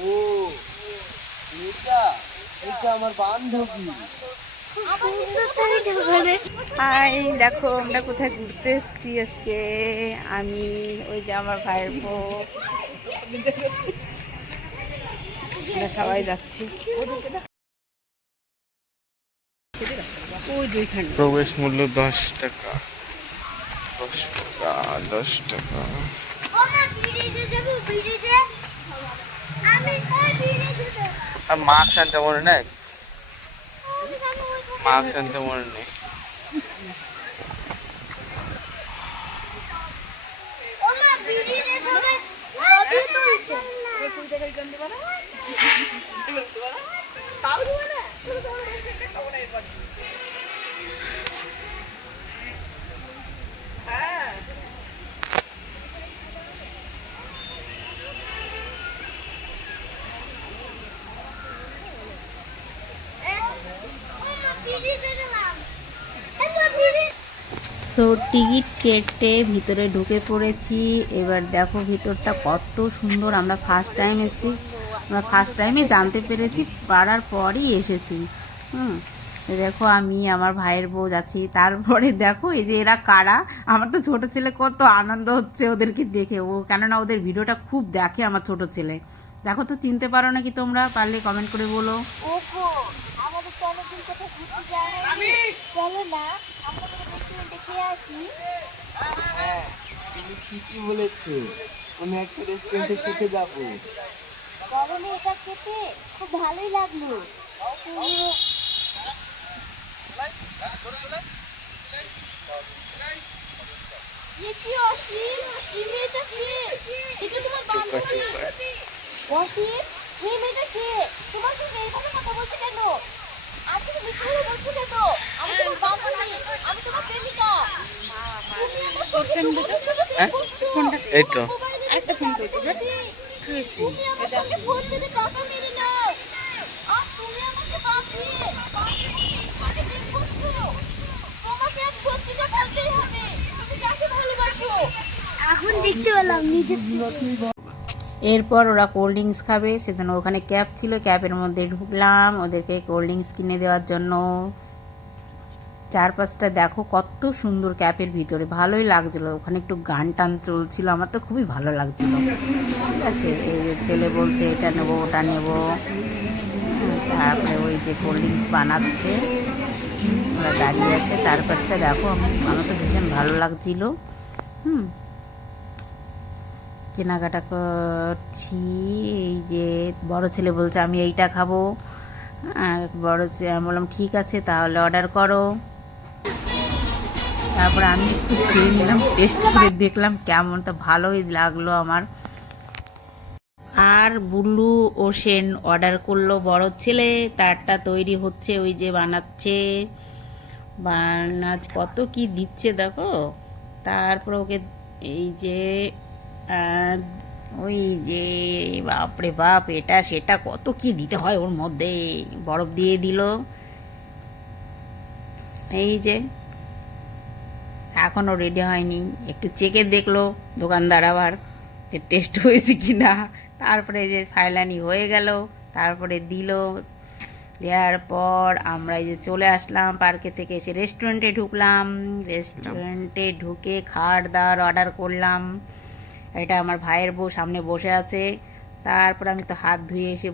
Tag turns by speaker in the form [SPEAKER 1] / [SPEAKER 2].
[SPEAKER 1] ও
[SPEAKER 2] high, দেখো, আমরা কোথায় ঘুরতে এসেছি আজকে? আমি ওই যে আমার ভাইয়ের বউ। আমরা সবাই যাচ্ছি।
[SPEAKER 3] প্রবেশ মূল্য দশ টাকা। দশ টাকা দশ টাকা। আর মাস্ক আনতে মনে নেই? মাস্ক আনতে মনে নেই।
[SPEAKER 2] সো টিকিট কেটে ভিতরে ঢুকে পড়েছি। এবার দেখো ভিতরটা কত সুন্দর আমরা ফার্স্ট টাইম এসেছি। আমরা ফার্স্ট টাইমে জানতে পেরেছি পাড়ার পরই এসেছি। হুম দেখো আমি আমার ভাইয়ের বউ যাচ্ছি। তারপরে দেখো এই যে এরা কারা? আমার তো ছোট ছেলে কত আনন্দ হচ্ছে ওদেরকে দেখে। ও কেননা ওদের ভিডিওটা খুব দেখে আমার ছোট ছেলে। দেখো তো চিনতে পারো নাকি তোমরা? পারলে কমেন্ট করে বলো।
[SPEAKER 4] ওগো আমাদের তো অনেকদিন কোথাও ঘুরতে যাওয়া চলো না আমরা কোনো রেস্টুরেন্টে খেয়ে আসি
[SPEAKER 1] হ্যাঁ তুমি ঠিকই বলেছ। আমি একটা রেস্টুরেন্টে খেতে যাব।
[SPEAKER 4] গরমে এটা খেতে খুব ভালোই লাগল। কি অসীম? এই মেয়েটা কে? তোমার সঙ্গে কথা বলছে কেন? আর তুমি মিথ্যা বলছো কেন? আমি তোমার বান্ধবী আমি তোমার প্রেমিকা তুমি আমার সঙ্গে যোগাযোগ করতে
[SPEAKER 3] হ্যাঁ?
[SPEAKER 4] করছ
[SPEAKER 3] এই তো।
[SPEAKER 4] নিজের
[SPEAKER 2] এরপর ওরা কোল্ড ড্রিঙ্কস খাবে সেজন্য ওখানে ক্যাব ছিল ক্যাবের মধ্যে ঢুকলাম ওদেরকে কোল্ড ড্রিঙ্কস কিনে দেওয়ার জন্য। চারপাশটা দেখো কত সুন্দর ক্যাপের ভিতরে। ভালোই লাগছিল। ওখানে একটু গান টান চলছিল। আমার তো খুবই ভালো লাগছিল। ঠিক আছে, এই যে ছেলে বলছে, এটা নেব, ওটা নেব। তারপরে ওই যে কোল্ড ড্রিঙ্কস বানাচ্ছে। ওরা দাঁড়িয়ে আছে। চারপাশটা দেখো। আমার তো ভীষণ ভালো লাগছিল। হুম। কেনাকাটা করছি। এই যে বড় ছেলে বলছে, আমি এইটা খাব। আর বড় আমি বললাম, ঠিক আছে, তাহলে অর্ডার করো। তারপরে আমি একটু খেয়ে নিলাম টেস্ট করে দেখলাম কেমন তো ভালোই লাগল আমার। আর বুলু ও সেন অর্ডার করল, বড় ছেলে, তারটা তৈরি হচ্ছে, ওই যে বানাচ্ছে। বানাজ কত কি দিচ্ছে দেখো। তারপর ওকে এই যে ওই যে, বাপরে বাপ, এটা সেটা কত কি দিতে হয় ওর মধ্যে, বরফ দিয়ে দিল। এই যে এখনও রেডি হয়নি। একটু চেকে দেখল দোকানদার আবার টেস্ট হয়েছে কি না তারপরে যে ফাইলানি হয়ে গেল, তারপরে দিল। দেওয়ার পর আমরা এই যে চলে আসলাম পার্কে থেকে এসে রেস্টুরেন্টে ঢুকলাম। রেস্টুরেন্টে ঢুকে খাওয়ার দাওয়ার অর্ডার করলাম। এটা আমার ভাইয়ের বউ সামনে বসে আছে। তারপর আমি তো হাত ধুয়ে এসে